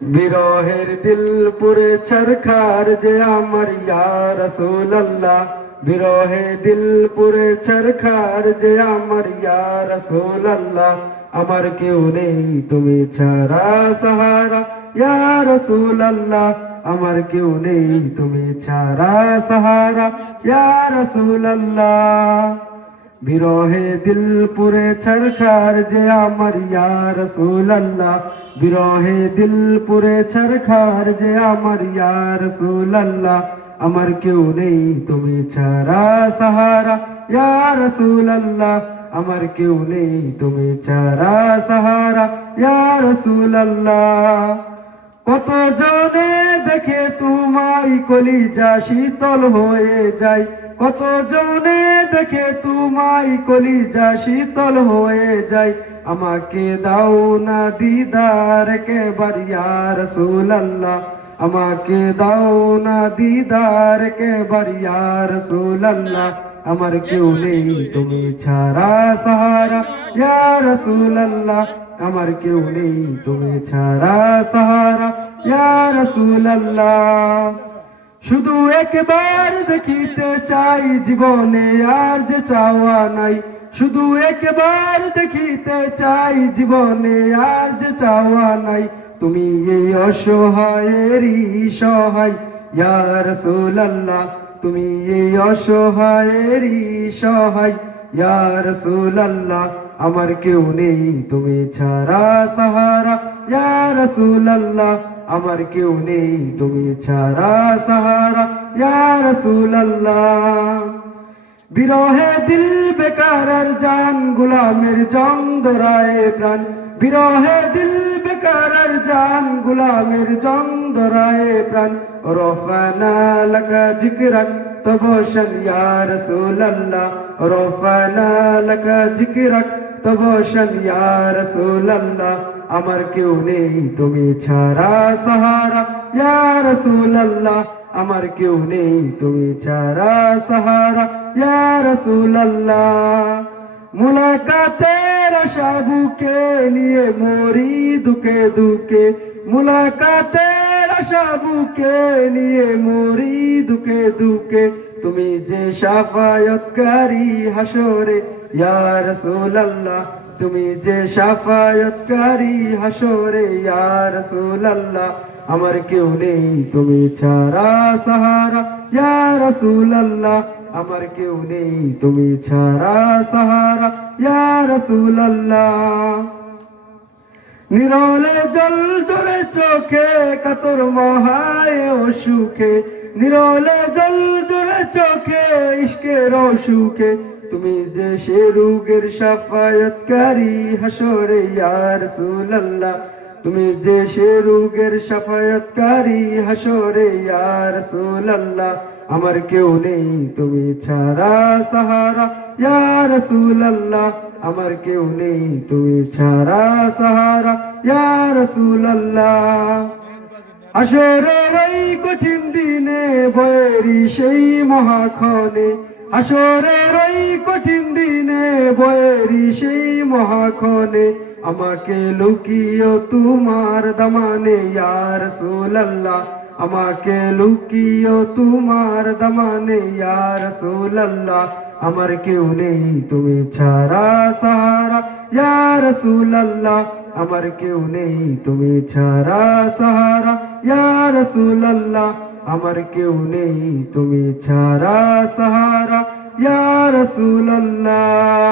বিরহের দিল পুরে চরখার যে আমার ইয়া রসুল্লাহ বিরহে দিল পুরে চরখার যে আমার ইয়া রসুল্লাহ আমার কেউ নেই তুমি ছাড়া সাহারা। ইয়া রসুল্লাহ আমার কেউ নেই তুমি ছাড়া সাহারা। ইয়া রসুল্লাহ বিরহে দিল পুরে চরখার যে আমার ইয়া রসুল্লাহ বিরহে দিল পুরে চরখার যে আমার ইয়া রসুল্লাহ আমার কেউ নেই তুমি ছাড়া সাহারা ইয়া রসুল্লাহ আমার কেউ নেই তুমি ছাড়া সাহারা ইয়া রসুল্লাহ কত জনে দেখে তোমায় কলিজা শীতল হয়ে যায়। কত জনে দেখে তোমায় কলিজা শীতল হয়ে যায়। আমাকে দাও না দিদার কে বারিয়ার সুলাল্লাহ আমাকে দাও না দিদার কে বারিয়ার সুলাল্লাহ আমার কেউ নেই তুমি ছাড়া সাহারা। ইয়া রসুল্লাহ আমার কেউ নেই তুমি ছাড়া সাহারা। ইয়া রসুল্লাহ শুধু একবার দেখিতে চাই জীবনে আর যে চাওয়া নাই। শুধু একবার দেখিতে চাই জীবনে আর যে চাওয়া নাই। তুমি এই অসহায়েরই সহায়, ইয়া রাসূলুল্লাহ। তুমি এই অসহায়েরই সহায়, ইয়া রাসূলুল্লাহ। আমার কেউ নেই, তুমি ছাড়া সাহারা, ইয়া রাসূলুল্লাহ। আমার কেউ নেই, তুমি ছাড়া সাহারা। ইয়া রাসূলুল্লাহ, বিরহে দিল বেকার আর জান, গুলামের জং দরায়ে প্রাণ। বিরহে দিল বেকার আর জান, গুলামের জং দরায়ে প্রাণ। রফানা লাকা জিকরাক তবশন ইয়া রাসূলুল্লাহ। রফানা লাকা জিকরাক তবশন, ইয়া রাসূলুল্লাহ, আমার কেউ নেই, তুমি ছাড়া সাহারা। ইয়া রাসূলুল্লাহ, আমার কেউ নেই, তুমি ছাড়া সাহারা। ইয়া রাসূলুল্লাহ, মুলাকাতের আশা নিয়ে মরি দুকে দুকে মুলাকাতের আশা নিয়ে মরি দুকে দুকে তুমি যে সাফায়তকারী হাসরে ইয়া রাসূলুল্লাহ, তুমি যে সাফায়তকারী হাসরে ইয়া রাসূলুল্লাহ, আমার কেউ নেই তুমি ছাড়া সাহারা। ইয়া রাসূলুল্লাহ, আমার কেউ নেই তুমি ছাড়া সাহারা। ইয়া রাসূলুল্লাহ, নিরলে জল জলে চোখে, কাতর মহায় ও সুখে। নিরলে জল জলে চোখে, ইশকের সুখে। তুমি যে সে রোগের সাফায়তকারী হাসরে ইয়া সুলাল্লাহ তুমি যে সে রোগের সাফায়তকারী হাসরে ইয়া সুলাল্লাহ আমার কেউ নেই তুমি ছাড়া সাহারা, ইয়া রাসূলুল্লাহ। আমার কেউ নেই তুমি ছাড়া সাহারা ইয়ার রাসূলুল্লাহ। আসরের এই কঠিন দিনে বয়েরি সেই মহাক্ষণে আসরের এই কঠিন দিনে বয়েরি সেই মহাক্ষণে আমাকে লুকিও তোমার দামানে ইয়ার রাসূলুল্লাহ। আমাকে লুকিও তোমার দামানে ইয়ার রাসূলুল্লাহ। আমার কেউ নেই তুমি ছাড়া সাহারা, ইয়া রাসূলুল্লাহ। আমার কেউ নেই তুমি ছাড়া সাহারা, ইয়া রাসূলুল্লাহ। আমার কেউ নেই তুমি ছাড়া সাহারা ইয়া রাসূলুল্লাহ।